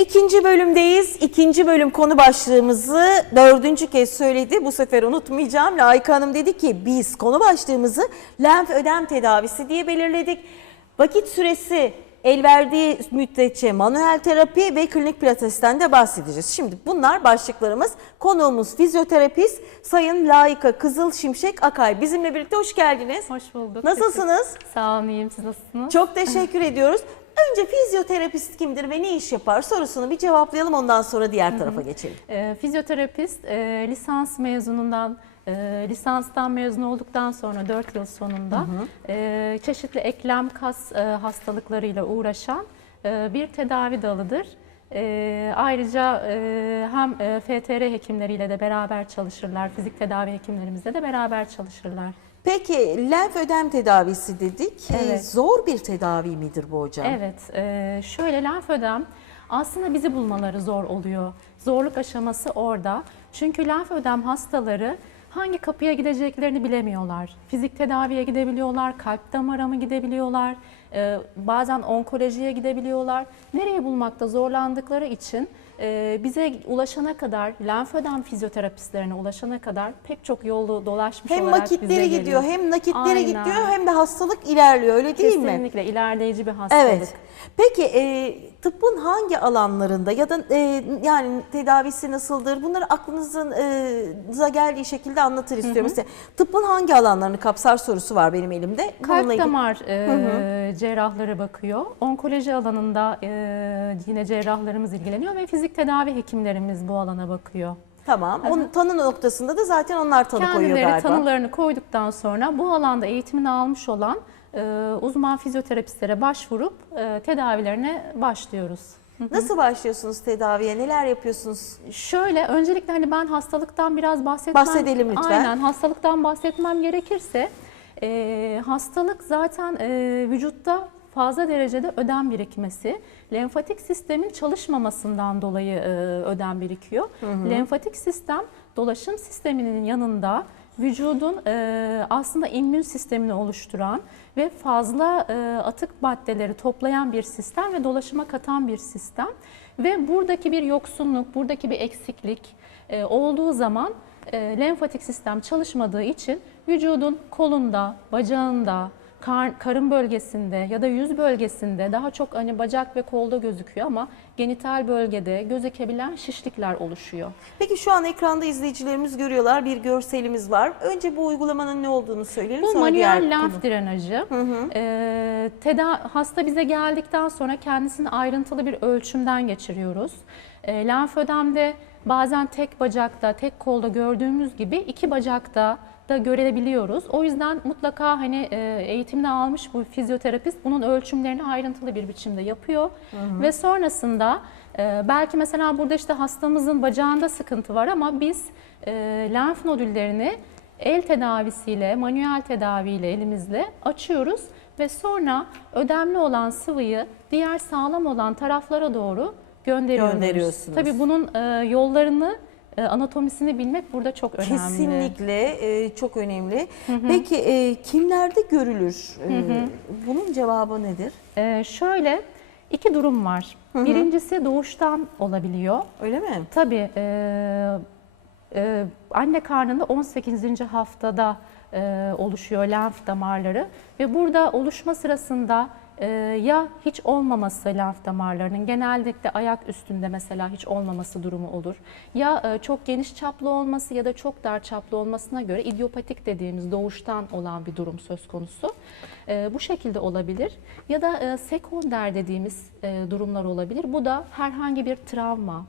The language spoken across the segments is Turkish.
ikinci bölümdeyiz. İkinci bölüm konu başlığımızı dördüncü kez söyledi. Bu sefer unutmayacağım. Layık Hanım dedi ki biz konu başlığımızı lenf ödem tedavisi diye belirledik. Vakit süresi el verdiği müddetçe manuel terapi ve klinik pilates'ten de bahsedeceğiz. Şimdi bunlar başlıklarımız. Konuğumuz fizyoterapist Sayın Layıka Kızıl Şimşek Akay. Bizimle birlikte hoş geldiniz. Hoş bulduk. Nasılsınız? Sağ olun, iyiyim. Siz nasılsınız? Çok teşekkür ediyoruz. Önce fizyoterapist kimdir ve ne iş yapar sorusunu bir cevaplayalım ondan sonra diğer tarafa geçelim. Ee, fizyoterapist, e, lisans mezunundan, e, lisanstan mezun olduktan sonra 4 yıl sonunda e, çeşitli eklem kas e, hastalıklarıyla uğraşan e, bir tedavi dalıdır. E, ayrıca e, hem e, FTR hekimleriyle de beraber çalışırlar, fizik tedavi hekimlerimizle de beraber çalışırlar. Peki lenf ödem tedavisi dedik. Ee, Evet. Zor bir tedavi midir bu hocam? Evet, e, şöyle lenf ödem aslında bizi bulmaları zor oluyor. Zorluk aşaması orada. Çünkü lenf ödem hastaları hangi kapıya gideceklerini bilemiyorlar. Fizik tedaviye gidebiliyorlar, kalp damara mı gidebiliyorlar, e, bazen onkolojiye gidebiliyorlar. Nereyi bulmakta zorlandıkları için e, bize ulaşana kadar, lenf ödem fizyoterapistlerine ulaşana kadar pek çok yolu dolaşmış Hem olarak bize geliyor. gidiyor hem nakitleri Aynen. gidiyor hem de hastalık ilerliyor öyle değil mi? Kesinlikle ilerleyici bir hastalık. Evet. Peki e, tıbbın hangi alanlarında ya da e, yani tedavisi nasıldır? Bunları aklınızın e, geldiği şekilde anlatır istiyorum. Mesela tıbbın hangi alanlarını kapsar sorusu var benim elimde. Bununla Kalp ilgili- damar e, cerrahları bakıyor. Onkoloji alanında e, yine cerrahlarımız ilgileniyor ve fizik tedavi hekimlerimiz bu alana bakıyor. Tamam. Onun tanı noktasında da zaten onlar tanı koyuyor Kendileri galiba. tanılarını koyduktan sonra bu alanda eğitimini almış olan uzman fizyoterapistlere başvurup e, tedavilerine başlıyoruz. Nasıl başlıyorsunuz tedaviye? Neler yapıyorsunuz? Şöyle öncelikle hani ben hastalıktan biraz bahsetmem. Bahsedelim lütfen. Aynen hastalıktan bahsetmem gerekirse e, hastalık zaten e, vücutta fazla derecede ödem birikmesi, lenfatik sistemin çalışmamasından dolayı e, ödem birikiyor. Lenfatik sistem dolaşım sisteminin yanında vücudun e, aslında immün sistemini oluşturan ve fazla e, atık maddeleri toplayan bir sistem ve dolaşıma katan bir sistem. Ve buradaki bir yoksunluk, buradaki bir eksiklik e, olduğu zaman e, lenfatik sistem çalışmadığı için vücudun kolunda, bacağında, kar- karın bölgesinde ya da yüz bölgesinde daha çok hani bacak ve kolda gözüküyor ama genital bölgede gözükebilen şişlikler oluşuyor. Peki şu an ekranda izleyicilerimiz görüyorlar. Bir görselimiz var. Önce bu uygulamanın ne olduğunu söyleyelim. Bu sonra diğer manuel konu. lenf drenajı. Ee, teda- hasta bize geldikten sonra kendisini ayrıntılı bir ölçümden geçiriyoruz. Ee, lenf ödemde bazen tek bacakta, tek kolda gördüğümüz gibi iki bacakta da görebiliyoruz. O yüzden mutlaka hani e, eğitimini almış bu fizyoterapist bunun ölçümlerini ayrıntılı bir biçimde yapıyor. Ve sonrasında e, belki mesela burada işte hastamızın bacağında sıkıntı var ama biz e, lenf nodüllerini el tedavisiyle, manuel tedaviyle elimizle açıyoruz ve sonra ödemli olan sıvıyı diğer sağlam olan taraflara doğru gönderiyoruz. Gönderiyorsunuz. Tabii bunun yollarını, anatomisini bilmek burada çok önemli. Kesinlikle e, çok önemli. Peki e, kimlerde görülür? E, bunun cevabı nedir? E, şöyle iki durum var. Birincisi doğuştan olabiliyor. Öyle mi? Tabii e, e, anne karnında 18. haftada e, oluşuyor lenf damarları ve burada oluşma sırasında e, ya hiç olmaması lenf damarlarının genellikle ayak üstünde mesela hiç olmaması durumu olur. Ya e, çok geniş çaplı olması ya da çok dar çaplı olmasına göre idiopatik dediğimiz doğuştan olan bir durum söz konusu. E, bu şekilde olabilir. Ya da e, sekonder dediğimiz e, durumlar olabilir. Bu da herhangi bir travma,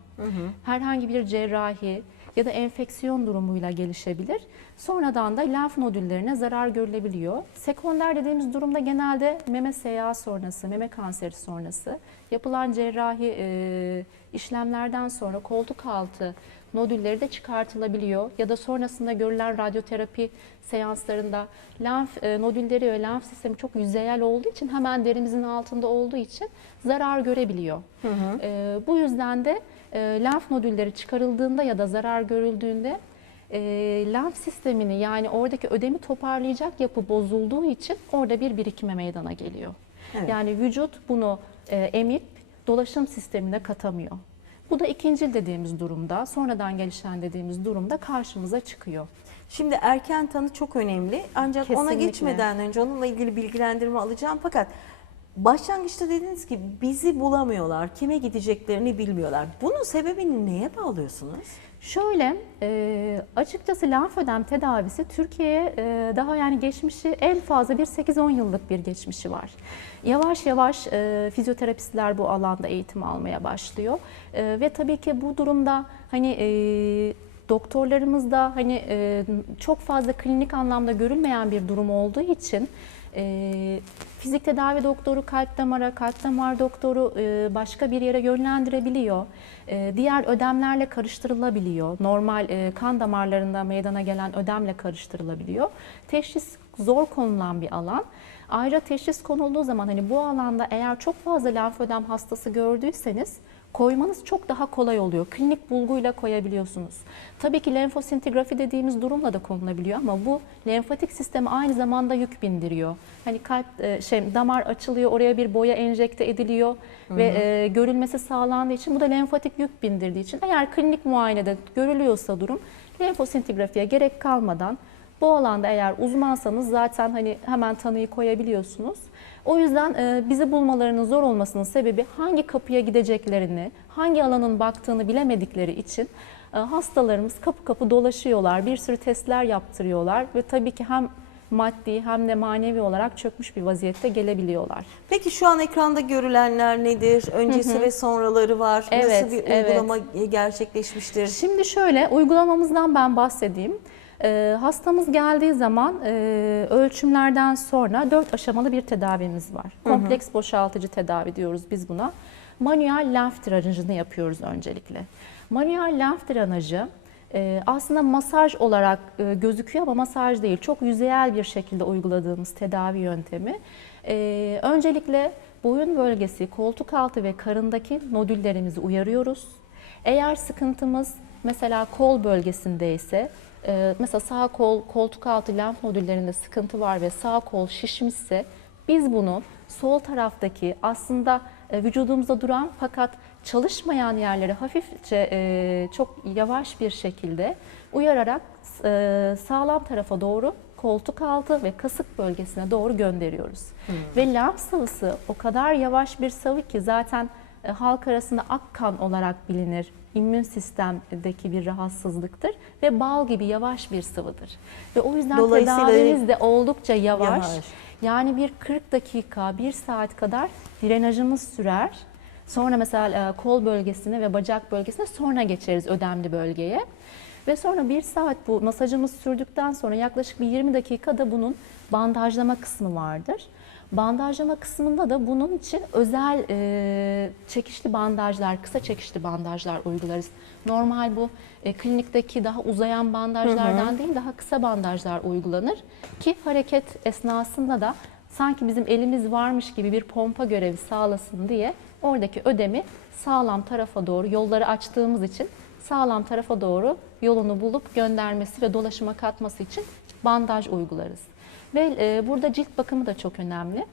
herhangi bir cerrahi ya da enfeksiyon durumuyla gelişebilir. Sonradan da lenf nodüllerine zarar görülebiliyor. Sekonder dediğimiz durumda genelde meme seyağı sonrası, meme kanseri sonrası yapılan cerrahi e, işlemlerden sonra koltuk altı nodülleri de çıkartılabiliyor ya da sonrasında görülen radyoterapi seanslarında lenf e, nodülleri ve lenf sistemi çok yüzeyel olduğu için hemen derimizin altında olduğu için zarar görebiliyor. E, bu yüzden de e, lenf nodülleri çıkarıldığında ya da zarar görüldüğünde e, lenf sistemini yani oradaki ödemi toparlayacak yapı bozulduğu için orada bir birikme meydana geliyor. Evet. Yani vücut bunu e, emip dolaşım sistemine katamıyor. Bu da ikincil dediğimiz durumda, sonradan gelişen dediğimiz durumda karşımıza çıkıyor. Şimdi erken tanı çok önemli. Ancak ona Kesinlikle. geçmeden önce onunla ilgili bilgilendirme alacağım. Fakat başlangıçta dediniz ki bizi bulamıyorlar, kime gideceklerini bilmiyorlar. Bunun sebebini neye bağlıyorsunuz? Şöyle e, açıkçası lenfödem tedavisi Türkiye'ye e, daha yani geçmişi en fazla bir 8-10 yıllık bir geçmişi var. Yavaş yavaş e, fizyoterapistler bu alanda eğitim almaya başlıyor E, ve tabii ki bu durumda hani e, doktorlarımız da hani e, çok fazla klinik anlamda görülmeyen bir durum olduğu için e, fizik tedavi doktoru kalp damara, kalp damar doktoru e, başka bir yere yönlendirebiliyor. E, diğer ödemlerle karıştırılabiliyor. Normal e, kan damarlarında meydana gelen ödemle karıştırılabiliyor. Teşhis zor konulan bir alan. Ayrıca teşhis konulduğu zaman hani bu alanda eğer çok fazla lenfödem hastası gördüyseniz koymanız çok daha kolay oluyor. Klinik bulguyla koyabiliyorsunuz. Tabii ki lenfosintigrafi dediğimiz durumla da konulabiliyor ama bu lenfatik sisteme aynı zamanda yük bindiriyor. Hani kalp e, şey damar açılıyor, oraya bir boya enjekte ediliyor ve e, görülmesi sağlandığı için bu da lenfatik yük bindirdiği için eğer klinik muayenede görülüyorsa durum lenfosintigrafiye gerek kalmadan bu alanda eğer uzmansanız zaten hani hemen tanıyı koyabiliyorsunuz. O yüzden e, bizi bulmalarının zor olmasının sebebi hangi kapıya gideceklerini, hangi alanın baktığını bilemedikleri için e, hastalarımız kapı kapı dolaşıyorlar, bir sürü testler yaptırıyorlar ve tabii ki hem maddi hem de manevi olarak çökmüş bir vaziyette gelebiliyorlar. Peki şu an ekranda görülenler nedir? Öncesi ve sonraları var. Nasıl Evet, bir evet. uygulama gerçekleşmiştir? Şimdi şöyle uygulamamızdan ben bahsedeyim. Ee, hastamız geldiği zaman e, ölçümlerden sonra 4 aşamalı bir tedavimiz var. Kompleks boşaltıcı tedavi diyoruz biz buna. Manuel lenf drenajını yapıyoruz öncelikle. Manuel lenf drenajı e, aslında masaj olarak e, gözüküyor ama masaj değil. Çok yüzeyel bir şekilde uyguladığımız tedavi yöntemi. E, öncelikle boyun bölgesi, koltuk altı ve karındaki nodüllerimizi uyarıyoruz. Eğer sıkıntımız mesela kol bölgesindeyse, e, mesela sağ kol, koltuk altı lenf nodüllerinde sıkıntı var ve sağ kol şişmişse biz bunu sol taraftaki aslında e, vücudumuzda duran fakat çalışmayan yerleri hafifçe e, çok yavaş bir şekilde uyararak e, sağlam tarafa doğru koltuk altı ve kasık bölgesine doğru gönderiyoruz. Ve lenf sıvısı o kadar yavaş bir sıvı ki zaten e, halk arasında ak kan olarak bilinir. İmmün sistemdeki bir rahatsızlıktır ve bal gibi yavaş bir sıvıdır. Ve o yüzden tedavimiz de oldukça yavaş. Yavaş. Yani bir 40 dakika, 1 saat kadar drenajımız sürer. Sonra mesela e, kol bölgesine ve bacak bölgesine sonra geçeriz ödemli bölgeye. Ve sonra bir saat bu masajımız sürdükten sonra yaklaşık bir 20 dakikada bunun bandajlama kısmı vardır. Bandajlama kısmında da bunun için özel e, çekişli bandajlar, kısa çekişli bandajlar uygularız. Normal bu e, klinikteki daha uzayan bandajlardan değil daha kısa bandajlar uygulanır ki hareket esnasında da sanki bizim elimiz varmış gibi bir pompa görevi sağlasın diye oradaki ödemi sağlam tarafa doğru yolları açtığımız için sağlam tarafa doğru yolunu bulup göndermesi ve dolaşıma katması için bandaj uygularız. Ve e, burada cilt bakımı da çok önemli.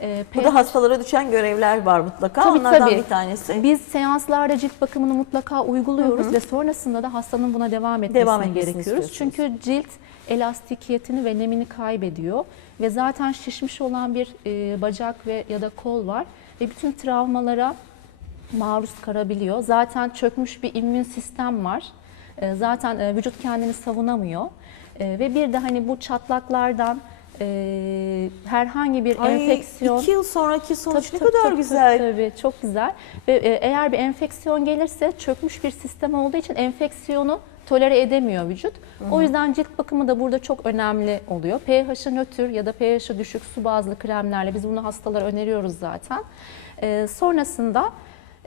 E, Bu da hastalara düşen görevler var mutlaka. Tabii, Onlardan tabii. bir tanesi. Biz seanslarda cilt bakımını mutlaka uyguluyoruz ve sonrasında da hastanın buna devam etmesini Devam etmesini gerekiyoruz. Çünkü cilt elastikiyetini ve nemini kaybediyor ve zaten şişmiş olan bir e, bacak ve ya da kol var ve bütün travmalara maruz kalabiliyor. Zaten çökmüş bir immün sistem var. E, Zaten e, vücut kendini savunamıyor. E, Ve bir de hani bu çatlaklardan e, herhangi bir Ay, enfeksiyon iki yıl sonraki sonuç Tabii, ne kadar tabii, güzel. Tabii, tabii, çok güzel. Ve e, eğer bir enfeksiyon gelirse çökmüş bir sistem olduğu için enfeksiyonu tolere edemiyor vücut. O yüzden cilt bakımı da burada çok önemli oluyor. pH'ı nötr ya da pH'ı düşük su bazlı kremlerle biz bunu hastalara öneriyoruz zaten. E, sonrasında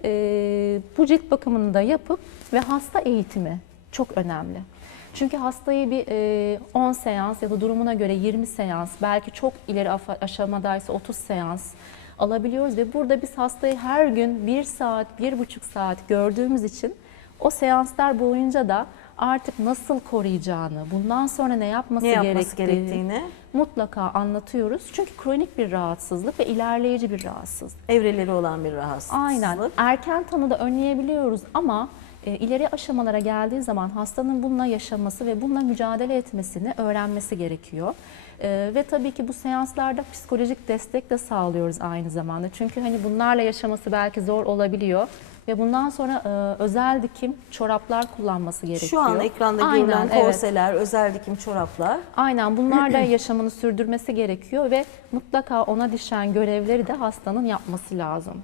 e, bu cilt bakımını da yapıp ve hasta eğitimi çok önemli. Çünkü hastayı bir e, 10 seans ya da durumuna göre 20 seans, belki çok ileri aşamadaysa 30 seans alabiliyoruz ve burada biz hastayı her gün 1 saat, 1,5 saat gördüğümüz için o seanslar boyunca da artık nasıl koruyacağını, bundan sonra ne yapması, Ne yapması gerektiği gerektiğini mutlaka anlatıyoruz. Çünkü kronik bir rahatsızlık ve ilerleyici bir rahatsızlık. evreleri olan bir rahatsızlık. Aynen. Erken tanıda önleyebiliyoruz ama e, ileri aşamalara geldiği zaman hastanın bununla yaşaması ve bununla mücadele etmesini öğrenmesi gerekiyor. E, ve tabii ki bu seanslarda psikolojik destek de sağlıyoruz aynı zamanda. Çünkü hani bunlarla yaşaması belki zor olabiliyor ve bundan sonra e, özel dikim çoraplar kullanması gerekiyor. Şu an ekranda Aynen, görülen evet. korseler, özel dikim çoraplar. Aynen bunlarla yaşamını sürdürmesi gerekiyor ve mutlaka ona düşen görevleri de hastanın yapması lazım.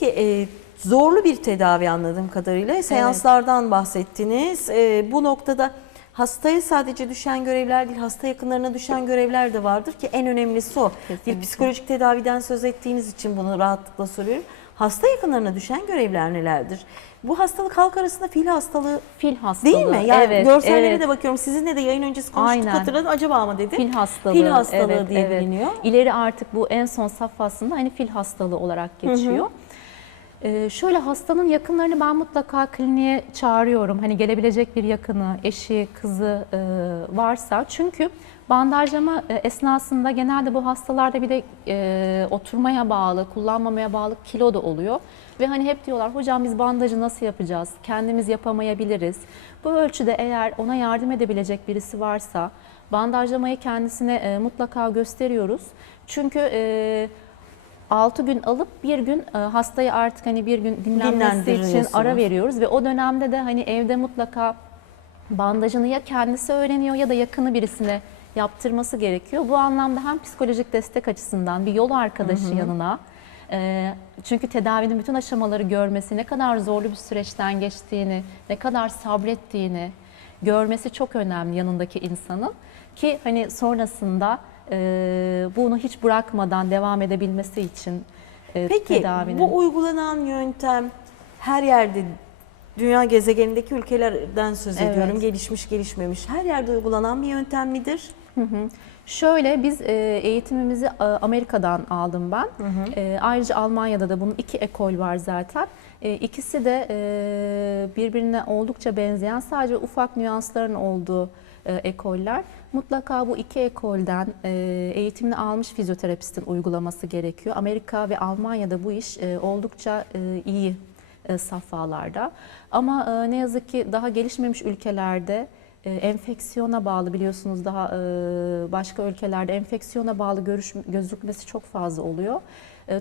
Peki e, zorlu bir tedavi anladığım kadarıyla seanslardan bahsettiniz. E, bu noktada hastaya sadece düşen görevler değil, hasta yakınlarına düşen görevler de vardır ki en önemlisi o. Bir psikolojik tedaviden söz ettiğiniz için bunu rahatlıkla soruyorum. Hasta yakınlarına düşen görevler nelerdir? Bu hastalık halk arasında fil hastalığı Fil hastalığı. değil mi? Yani evet, görsellere evet. de bakıyorum. Sizinle de yayın öncesi konuştuk Aynen. hatırladım. Acaba mı dedi? Fil hastalığı. Fil hastalığı evet, diye evet. biliniyor. İleri artık bu en son safhasında hani fil hastalığı olarak geçiyor. Ee, şöyle hastanın yakınlarını ben mutlaka kliniğe çağırıyorum. Hani gelebilecek bir yakını, eşi, kızı e, varsa. Çünkü bandajlama e, esnasında genelde bu hastalarda bir de e, oturmaya bağlı, kullanmamaya bağlı kilo da oluyor. Ve hani hep diyorlar hocam biz bandajı nasıl yapacağız? Kendimiz yapamayabiliriz. Bu ölçüde eğer ona yardım edebilecek birisi varsa bandajlamayı kendisine e, mutlaka gösteriyoruz. Çünkü e, 6 gün alıp bir gün e, hastayı artık hani bir gün dinlenmesi için ara veriyoruz. Ve o dönemde de hani evde mutlaka bandajını ya kendisi öğreniyor ya da yakını birisine yaptırması gerekiyor. Bu anlamda hem psikolojik destek açısından bir yol arkadaşı yanına e, çünkü tedavinin bütün aşamaları görmesi, ne kadar zorlu bir süreçten geçtiğini, ne kadar sabrettiğini görmesi çok önemli yanındaki insanın. Ki hani sonrasında bunu hiç bırakmadan devam edebilmesi için e, Peki tedavinin. bu uygulanan yöntem her yerde dünya gezegenindeki ülkelerden söz Evet. ediyorum. Gelişmiş gelişmemiş her yerde uygulanan bir yöntem midir? Şöyle biz e, eğitimimizi e, Amerika'dan aldım ben. E, ayrıca Almanya'da da bunun iki ekol var zaten. İkisi de birbirine oldukça benzeyen sadece ufak nüansların olduğu ekoller. Mutlaka bu iki ekolden e, eğitimini almış fizyoterapistin uygulaması gerekiyor. Amerika ve Almanya'da bu iş e, oldukça e, iyi safhalarda. Ama ne yazık ki daha gelişmemiş ülkelerde enfeksiyona bağlı biliyorsunuz daha başka ülkelerde enfeksiyona bağlı görüş, gözükmesi çok fazla oluyor.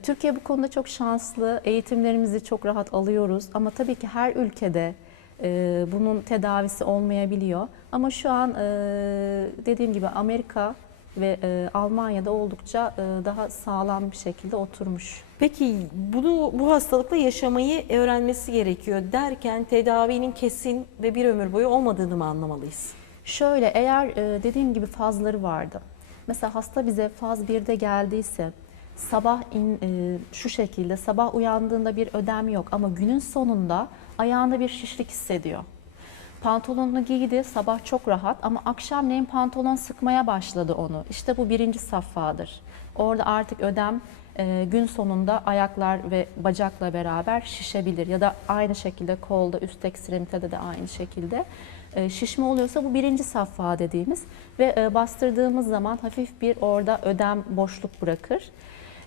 Türkiye bu konuda çok şanslı, eğitimlerimizi çok rahat alıyoruz ama tabii ki her ülkede e, bunun tedavisi olmayabiliyor. Ama şu an e, dediğim gibi Amerika ve e, Almanya'da oldukça e, daha sağlam bir şekilde oturmuş. Peki bunu bu hastalıkla yaşamayı öğrenmesi gerekiyor derken tedavinin kesin ve bir ömür boyu olmadığını mı anlamalıyız? Şöyle eğer e, dediğim gibi fazları vardı. Mesela hasta bize faz 1'de geldiyse sabah in, e, şu şekilde sabah uyandığında bir ödem yok ama günün sonunda ayağında bir şişlik hissediyor. Pantolonunu giydi, sabah çok rahat ama akşamleyin pantolon sıkmaya başladı onu. İşte bu birinci safhadır. Orada artık ödem e, gün sonunda ayaklar ve bacakla beraber şişebilir. Ya da aynı şekilde kolda, üst ekstremitede de aynı şekilde e, şişme oluyorsa bu birinci safha dediğimiz ve e, bastırdığımız zaman hafif bir orada ödem boşluk bırakır.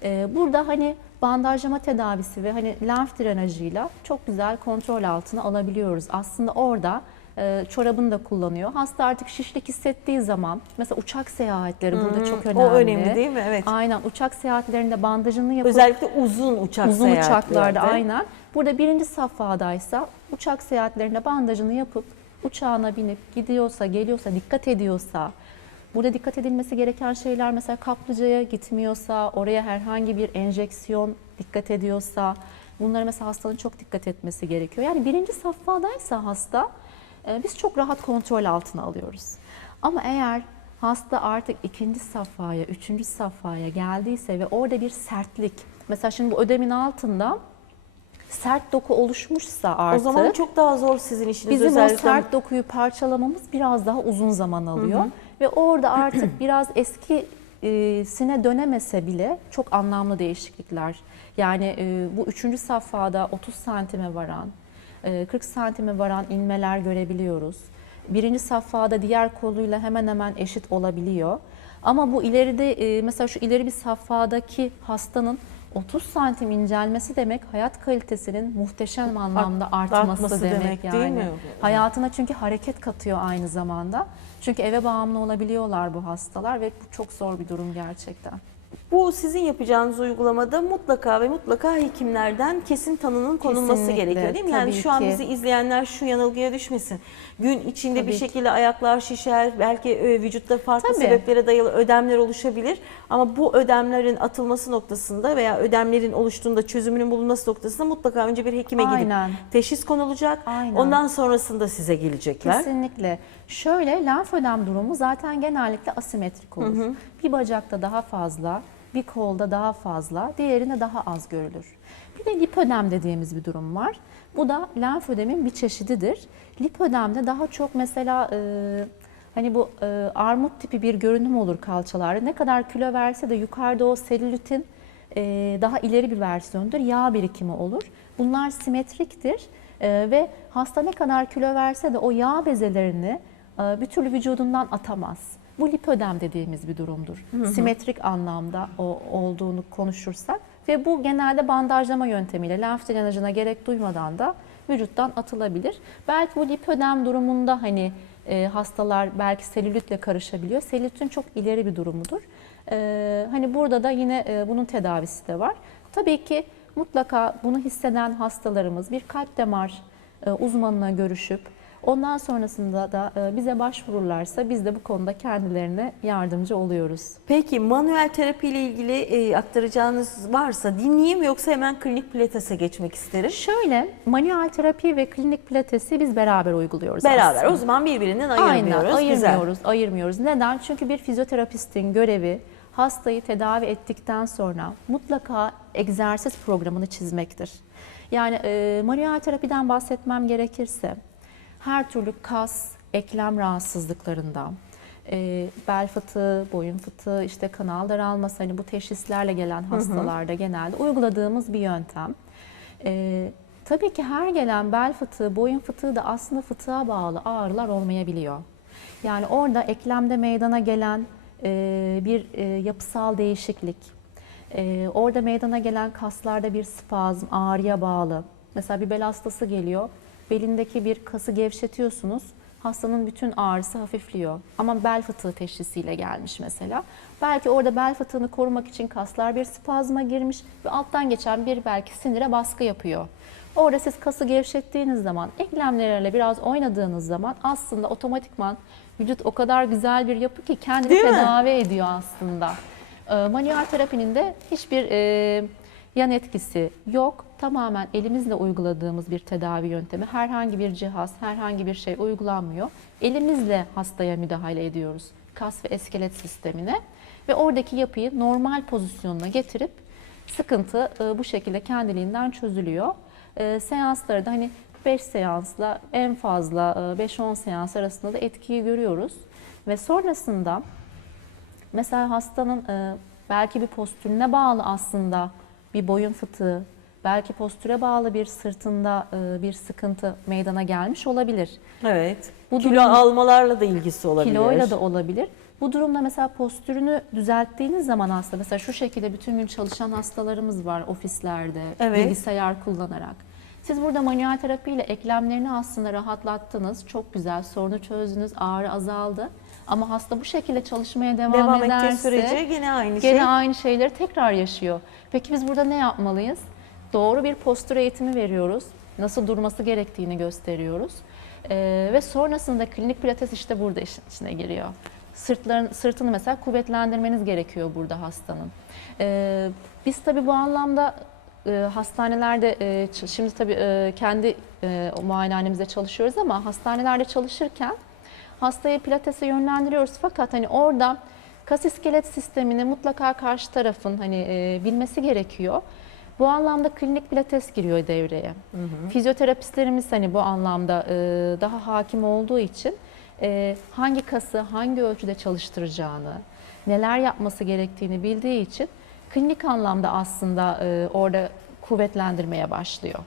E, Burada hani bandajlama tedavisi ve hani lenf drenajıyla çok güzel kontrol altına alabiliyoruz. Aslında orada e, çorabını da kullanıyor. Hasta artık şişlik hissettiği zaman mesela uçak seyahatleri burada çok önemli. O önemli değil mi? Evet. Aynen uçak seyahatlerinde bandajını yapıp Özellikle uzun uçak uzun uçaklarda aynen. Burada birinci safhadaysa uçak seyahatlerinde bandajını yapıp uçağına binip gidiyorsa, geliyorsa, dikkat ediyorsa, burada dikkat edilmesi gereken şeyler mesela kaplıcaya gitmiyorsa, oraya herhangi bir enjeksiyon dikkat ediyorsa, bunlara mesela hastanın çok dikkat etmesi gerekiyor. Yani birinci safhadaysa hasta, e, biz çok rahat kontrol altına alıyoruz. Ama eğer hasta artık ikinci safhaya, üçüncü safhaya geldiyse ve orada bir sertlik, mesela şimdi bu ödemin altında sert doku oluşmuşsa O artık zaman çok daha zor sizin işiniz. bizim özellikle o sert dokuyu parçalamamız biraz daha uzun zaman alıyor. Ve orada artık biraz eskisine dönemese bile çok anlamlı değişiklikler. Yani e, bu üçüncü safhada 30 santime varan, e, 40 santime varan inmeler görebiliyoruz. birinci safhada diğer koluyla hemen hemen eşit olabiliyor. Ama bu ileride e, mesela şu ileri bir safhadaki hastanın 30 santim incelmesi demek hayat kalitesinin muhteşem anlamda artması, artması demek, demek yani. değil mi? Hayatına çünkü hareket katıyor aynı zamanda. Çünkü eve bağımlı olabiliyorlar bu hastalar ve bu çok zor bir durum gerçekten. Bu sizin yapacağınız uygulamada mutlaka ve mutlaka hekimlerden kesin tanının konulması Kesinlikle, gerekiyor değil mi? Yani şu an ki. bizi izleyenler şu yanılgıya düşmesin. Gün içinde Tabii bir ki. şekilde ayaklar şişer, belki e, vücutta farklı Tabii. sebeplere dayalı ödemler oluşabilir. Ama bu ödemlerin atılması noktasında veya ödemlerin oluştuğunda çözümünün bulunması noktasında mutlaka önce bir hekime gidip Aynen. teşhis konulacak. Aynen. Ondan sonrasında size gelecekler. Kesinlikle. Şöyle lenf ödem durumu zaten genellikle asimetrik olur. Bir bacakta daha fazla, bir kolda daha fazla, diğerinde daha az görülür. Bir de lipödem dediğimiz bir durum var. Bu da lenf ödemin bir çeşididir. Lipödemde daha çok mesela e, hani bu e, armut tipi bir görünüm olur kalçalarda. Ne kadar kilo verse de yukarıda o selülitin e, daha ileri bir versiyonudur. Yağ birikimi olur. Bunlar simetriktir E, ve hasta ne kadar kilo verse de o yağ bezelerini e, bir türlü vücudundan atamaz. Bu lipödem dediğimiz bir durumdur. Simetrik anlamda o olduğunu konuşursak ve bu genelde bandajlama yöntemiyle lenf drenajına gerek duymadan da vücuttan atılabilir. Belki bu lipödem durumunda hani e, hastalar belki selülitle karışabiliyor. Selülitin çok ileri bir durumudur. E, hani burada da yine e, bunun tedavisi de var. Tabii ki mutlaka bunu hisseden hastalarımız bir kalp damar e, uzmanına görüşüp ondan sonrasında da e, bize başvururlarsa biz de bu konuda kendilerine yardımcı oluyoruz. Peki manuel terapi ile ilgili e, aktaracağınız varsa dinleyeyim yoksa hemen klinik pilatese geçmek isterim. Şöyle manuel terapi ve klinik pilatesi biz beraber uyguluyoruz Beraber aslında. o zaman birbirinden Aynen ayırmıyoruz. Güzel. ayırmıyoruz, ayırmıyoruz. Neden? Çünkü bir fizyoterapistin görevi hastayı tedavi ettikten sonra mutlaka egzersiz programını çizmektir. Yani e, manuel terapiden bahsetmem gerekirse her türlü kas, eklem rahatsızlıklarından, e, bel fıtığı, boyun fıtığı, işte kanal daralması hani bu teşhislerle gelen hastalarda genelde uyguladığımız bir yöntem. E, tabii ki her gelen bel fıtığı, boyun fıtığı da aslında fıtığa bağlı ağrılar olmayabiliyor. Yani orada eklemde meydana gelen e, bir e, yapısal değişiklik, e, orada meydana gelen kaslarda bir spazm, ağrıya bağlı. Mesela bir bel hastası geliyor, belindeki bir kası gevşetiyorsunuz, hastanın bütün ağrısı hafifliyor. Ama bel fıtığı teşhisiyle gelmiş mesela. Belki orada bel fıtığını korumak için kaslar bir spazma girmiş ve alttan geçen bir belki sinire baskı yapıyor. Orada siz kası gevşettiğiniz zaman, eklemlerle biraz oynadığınız zaman aslında otomatikman vücut o kadar güzel bir yapı ki kendini Değil mi? tedavi ediyor aslında. Ee, manuel terapinin de hiçbir e, yan etkisi yok. Tamamen elimizle uyguladığımız bir tedavi yöntemi. Herhangi bir cihaz, herhangi bir şey uygulanmıyor. Elimizle hastaya müdahale ediyoruz. Kas ve iskelet sistemine ve oradaki yapıyı normal pozisyonuna getirip sıkıntı e, bu şekilde kendiliğinden çözülüyor. E, seansları da hani 5 seansla en fazla e, 5-10 seans arasında da etkiyi görüyoruz. Ve sonrasında mesela hastanın e, belki bir postürüne bağlı aslında bir boyun fıtığı, belki postüre bağlı bir sırtında e, bir sıkıntı meydana gelmiş olabilir. Evet. Bu Kilo durum- almalarla da ilgisi olabilir. Kiloyla da olabilir. Bu durumda mesela postürünü düzelttiğiniz zaman hasta mesela şu şekilde bütün gün çalışan hastalarımız var ofislerde Evet. bilgisayar kullanarak. Siz burada manuel terapiyle eklemlerini aslında rahatlattınız. Çok güzel sorunu çözdünüz. Ağrı azaldı. Ama hasta bu şekilde çalışmaya devam, Devam ettiği ederse sürece gene aynı gene şey. aynı şeyleri tekrar yaşıyor. Peki biz burada ne yapmalıyız? Doğru bir postür eğitimi veriyoruz. Nasıl durması gerektiğini gösteriyoruz. Ee, ve sonrasında klinik pilates işte burada işin içine giriyor. Sırtların, sırtını mesela kuvvetlendirmeniz gerekiyor burada hastanın. Ee, biz tabii bu anlamda e, hastanelerde e, şimdi tabii e, kendi e, muayenehanemizde çalışıyoruz ama hastanelerde çalışırken hastayı pilatese yönlendiriyoruz fakat hani orada kas iskelet sistemini mutlaka karşı tarafın hani e, bilmesi gerekiyor. Bu anlamda klinik pilates giriyor devreye. Fizyoterapistlerimiz hani bu anlamda e, daha hakim olduğu için e, hangi kası hangi ölçüde çalıştıracağını, neler yapması gerektiğini bildiği için klinik anlamda aslında e, orada kuvvetlendirmeye başlıyor.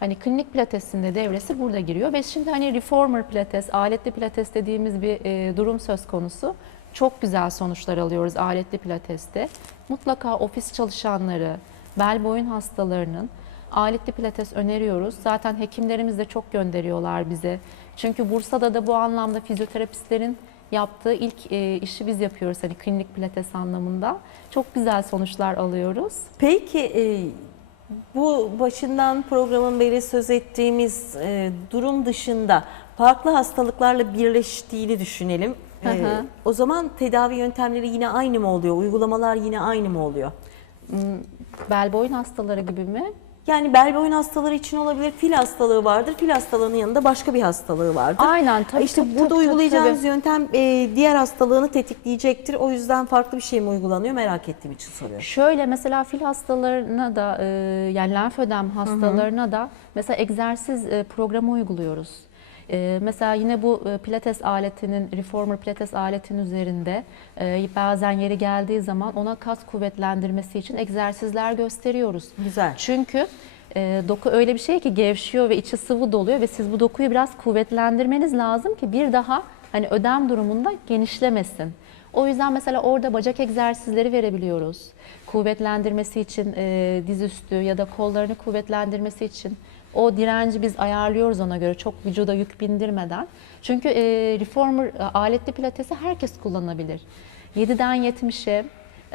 Hani klinik pilatesin de devresi burada giriyor ve şimdi hani reformer pilates, aletli pilates dediğimiz bir e, durum söz konusu. Çok güzel sonuçlar alıyoruz aletli pilateste. Mutlaka ofis çalışanları, bel boyun hastalarının aletli pilates öneriyoruz. Zaten hekimlerimiz de çok gönderiyorlar bize. Çünkü Bursa'da da bu anlamda fizyoterapistlerin yaptığı ilk e, işi biz yapıyoruz hani klinik pilates anlamında. Çok güzel sonuçlar alıyoruz. Peki e, bu başından programın beri söz ettiğimiz e, durum dışında farklı hastalıklarla birleştiğini düşünelim. E, Hı hı. o zaman tedavi yöntemleri yine aynı mı oluyor? Uygulamalar yine aynı mı oluyor? Bel boyun hastaları gibi mi? Yani bel boyun hastaları için olabilir. Fil hastalığı vardır. Fil hastalığının yanında başka bir hastalığı vardır. Aynen tabii. işte tabii, burada tabii, uygulayacağınız tabii. yöntem e, diğer hastalığını tetikleyecektir. O yüzden farklı bir şey mi uygulanıyor merak ettiğim için soruyorum. Şöyle mesela fil hastalarına da e, yani lenfödem hastalarına da mesela egzersiz e, programı uyguluyoruz. E, mesela yine bu e, pilates aletinin, reformer pilates aletinin üzerinde e, bazen yeri geldiği zaman ona kas kuvvetlendirmesi için egzersizler gösteriyoruz. Güzel. Çünkü e, doku öyle bir şey ki gevşiyor ve içi sıvı doluyor ve siz bu dokuyu biraz kuvvetlendirmeniz lazım ki bir daha hani ödem durumunda genişlemesin. O yüzden mesela orada bacak egzersizleri verebiliyoruz. Kuvvetlendirmesi için e, dizüstü ya da kollarını kuvvetlendirmesi için o direnci biz ayarlıyoruz ona göre çok vücuda yük bindirmeden. Çünkü e, reformer e, aletli pilatesi herkes kullanabilir. 7'den 70'e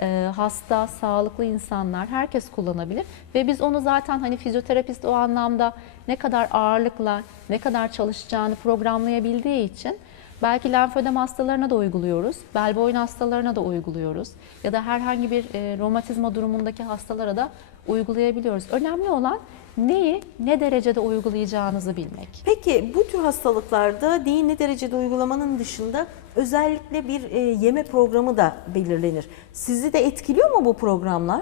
e, hasta, sağlıklı insanlar herkes kullanabilir ve biz onu zaten hani fizyoterapist o anlamda ne kadar ağırlıkla ne kadar çalışacağını programlayabildiği için belki lenfödem hastalarına da uyguluyoruz, bel boyun hastalarına da uyguluyoruz ya da herhangi bir romatizma durumundaki hastalara da uygulayabiliyoruz. Önemli olan neyi ne derecede uygulayacağınızı bilmek. Peki bu tür hastalıklarda değil ne derecede uygulamanın dışında özellikle bir e, yeme programı da belirlenir. Sizi de etkiliyor mu bu programlar?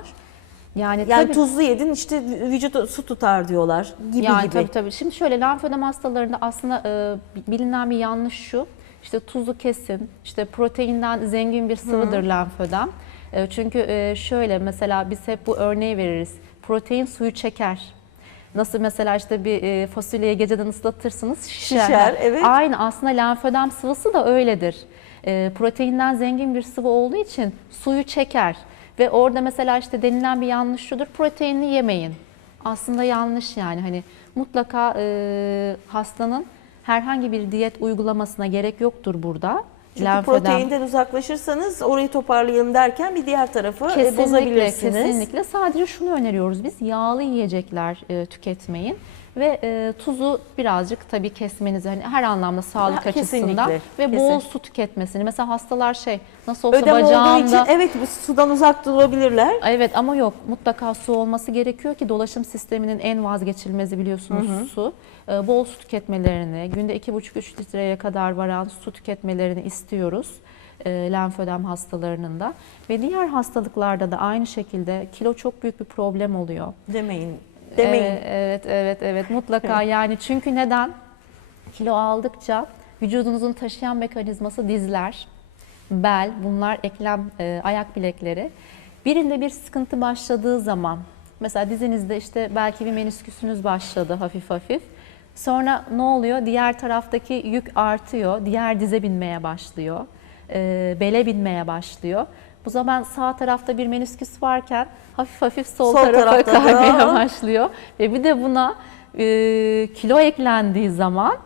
Yani, Yani tabii tuzlu yedin işte vücut su tutar diyorlar gibi yani gibi. tabii tabii. Şimdi şöyle lenfödem hastalarında aslında e, bilinen bir yanlış şu. İşte tuzu kesin, işte proteinden zengin bir sıvıdır lenfödem. E, çünkü e, şöyle mesela biz hep bu örneği veririz. Protein suyu çeker. Nasıl mesela işte bir e, fasulyeyi geceden ıslatırsınız şişer. Şişer, evet. Aynı aslında lenfödem sıvısı da öyledir. E, proteinden zengin bir sıvı olduğu için suyu çeker. Ve orada mesela işte denilen bir yanlış şudur, proteinini yemeyin. Aslında yanlış yani hani mutlaka e, hastanın herhangi bir diyet uygulamasına gerek yoktur burada. Çünkü Lenfödem- proteinden uzaklaşırsanız orayı toparlayalım derken bir diğer tarafı e, Kesinlikle, bozabilirsiniz. kesinlikle. Sadece şunu öneriyoruz biz, yağlı yiyecekler e, tüketmeyin ve e, tuzu birazcık tabii kesmenizi hani her anlamda sağlık Ha, açısından ve kesin. bol su tüketmesini. Mesela hastalar şey nasıl olsa Ödem bacağında için evet bu sudan uzak durabilirler. Evet ama yok mutlaka su olması gerekiyor ki dolaşım sisteminin en vazgeçilmezi biliyorsunuz su. Ee, Bol su tüketmelerini, günde 2,5-3 litreye kadar varan su tüketmelerini istiyoruz e, lenfödem hastalarının da. Ve diğer hastalıklarda da aynı şekilde kilo çok büyük bir problem oluyor. Demeyin. Demeyin. Evet, evet, evet, evet mutlaka yani çünkü neden? Kilo aldıkça vücudunuzun taşıyan mekanizması dizler, bel, bunlar eklem, e, ayak bilekleri. Birinde bir sıkıntı başladığı zaman, mesela dizinizde işte belki bir menisküsünüz başladı hafif hafif. Sonra ne oluyor? Diğer taraftaki yük artıyor, diğer dize binmeye başlıyor, e, bele binmeye başlıyor. Bu zaman sağ tarafta bir menisküs varken hafif hafif sol, Sol tarafa tarafta da- kaymaya başlıyor. Ve bir de buna e, kilo eklendiği zaman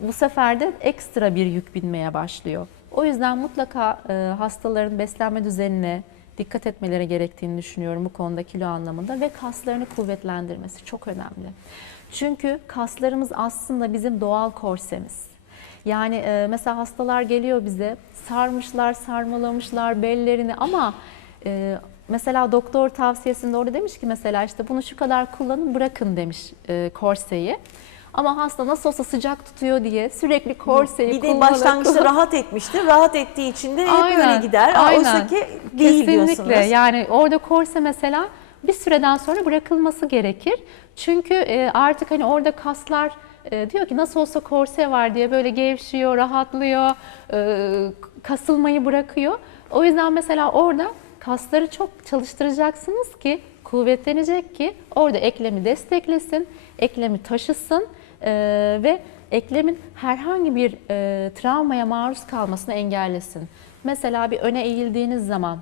bu sefer de ekstra bir yük binmeye başlıyor. O yüzden mutlaka e, hastaların beslenme düzenine dikkat etmeleri gerektiğini düşünüyorum bu konuda kilo anlamında ve kaslarını kuvvetlendirmesi çok önemli. Çünkü kaslarımız aslında bizim doğal korsemiz. Yani e, mesela hastalar geliyor bize sarmışlar, sarmalamışlar bellerini ama e, mesela doktor tavsiyesinde orada demiş ki mesela işte bunu şu kadar kullanın bırakın demiş e, korseyi. Ama hasta nasıl olsa sıcak tutuyor diye sürekli korseyi Bir de başlangıçta rahat etmiştir. Rahat ettiği için de hep öyle gider. aynen. Oysa ki değil Kesinlikle. diyorsunuz. Yani orada korse mesela bir süreden sonra bırakılması gerekir. Çünkü e, artık hani orada kaslar e, diyor ki nasıl olsa korse var diye böyle gevşiyor, rahatlıyor, e, kasılmayı bırakıyor. O yüzden mesela orada kasları çok çalıştıracaksınız ki kuvvetlenecek ki orada eklemi desteklesin, eklemi taşısın e, ve eklemin herhangi bir travmaya maruz kalmasını engellesin. Mesela bir öne eğildiğiniz zaman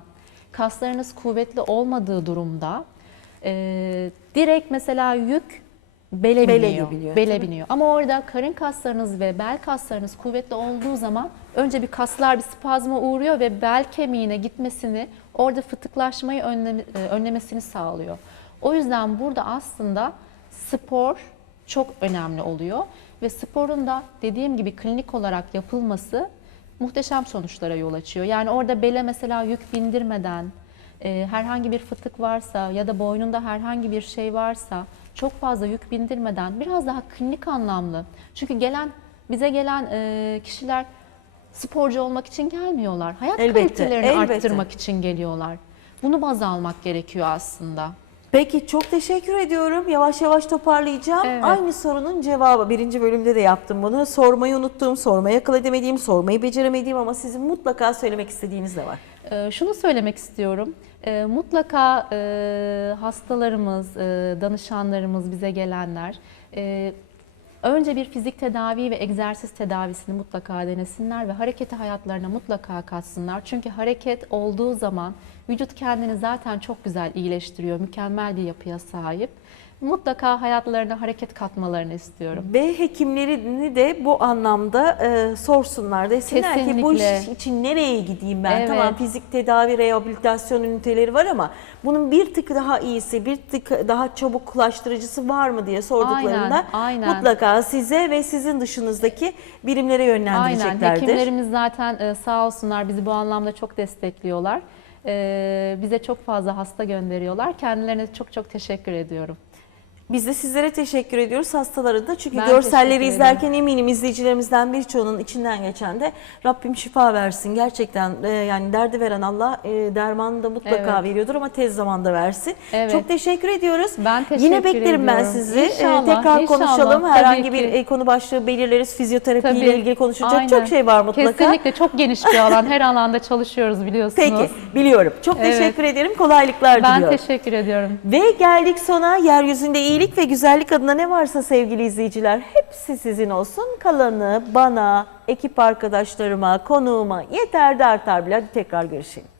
kaslarınız kuvvetli olmadığı durumda e, direkt mesela yük bele, Bele biniyor. biniyor, Bele biniyor. Ama orada karın kaslarınız ve bel kaslarınız kuvvetli olduğu zaman önce bir kaslar bir spazma uğruyor ve bel kemiğine gitmesini, orada fıtıklaşmayı önleme- e, önlemesini sağlıyor. O yüzden burada aslında spor çok önemli oluyor ve sporun da dediğim gibi klinik olarak yapılması muhteşem sonuçlara yol açıyor. Yani orada bele mesela yük bindirmeden, e, herhangi bir fıtık varsa ya da boynunda herhangi bir şey varsa çok fazla yük bindirmeden biraz daha klinik anlamlı. Çünkü gelen bize gelen e, kişiler sporcu olmak için gelmiyorlar. Hayat Elbette, kalitelerini elbette. arttırmak için geliyorlar. Bunu baz almak gerekiyor aslında. Peki çok teşekkür ediyorum. Yavaş yavaş toparlayacağım. Evet. Aynı sorunun cevabı. Birinci bölümde de yaptım bunu. Sormayı unuttuğum, sormayı akıl edemediğim, sormayı beceremediğim ama sizin mutlaka söylemek istediğiniz de var. Ee, Şunu söylemek istiyorum. Ee, Mutlaka e, hastalarımız, e, danışanlarımız, bize gelenler e, önce bir fizik tedavi ve egzersiz tedavisini mutlaka denesinler ve hareketi hayatlarına mutlaka katsınlar. Çünkü hareket olduğu zaman vücut kendini zaten çok güzel iyileştiriyor, mükemmel bir yapıya sahip. Mutlaka hayatlarına hareket katmalarını istiyorum. Ve hekimlerini de bu anlamda e, sorsunlar. Desinler ki bu iş Kesinlikle. için nereye gideyim ben? Evet. Tamam fizik tedavi, rehabilitasyon üniteleri var ama bunun bir tık daha iyisi, bir tık daha çabuklaştırıcısı var mı diye sorduklarında Aynen, aynen. mutlaka size ve sizin dışınızdaki birimlere Aynen. yönlendireceklerdir. Hekimlerimiz zaten e, sağ olsunlar bizi bu anlamda çok destekliyorlar. E, Bize çok fazla hasta gönderiyorlar. Kendilerine çok çok teşekkür ediyorum. Biz de sizlere teşekkür ediyoruz hastalara da. Çünkü Ben görselleri izlerken eminim izleyicilerimizden birçoğunun içinden geçen de Rabbim şifa versin. Gerçekten e, yani derdi veren Allah e, dermanını da mutlaka Evet. veriyordur ama tez zamanda versin. Evet. Çok teşekkür ediyoruz. Ben teşekkür Yine beklerim ben ediyorum. sizi. E, İnşallah, tekrar inşallah. konuşalım. Herhangi ki. bir e, konu başlığı belirleriz. Fizyoterapi ile ilgili konuşacak Aynen. çok şey var mutlaka. Kesinlikle çok geniş bir alan. Her alanda çalışıyoruz biliyorsunuz. Peki biliyorum. Çok Evet. teşekkür ederim. Kolaylıklar Ben diliyorum. teşekkür ediyorum. Ve geldik sona yeryüzünde iyilik ve güzellik adına ne varsa sevgili izleyiciler hepsi sizin olsun. Kalanı bana, ekip arkadaşlarıma, konuğuma yeter de artar bile. Hadi tekrar görüşelim.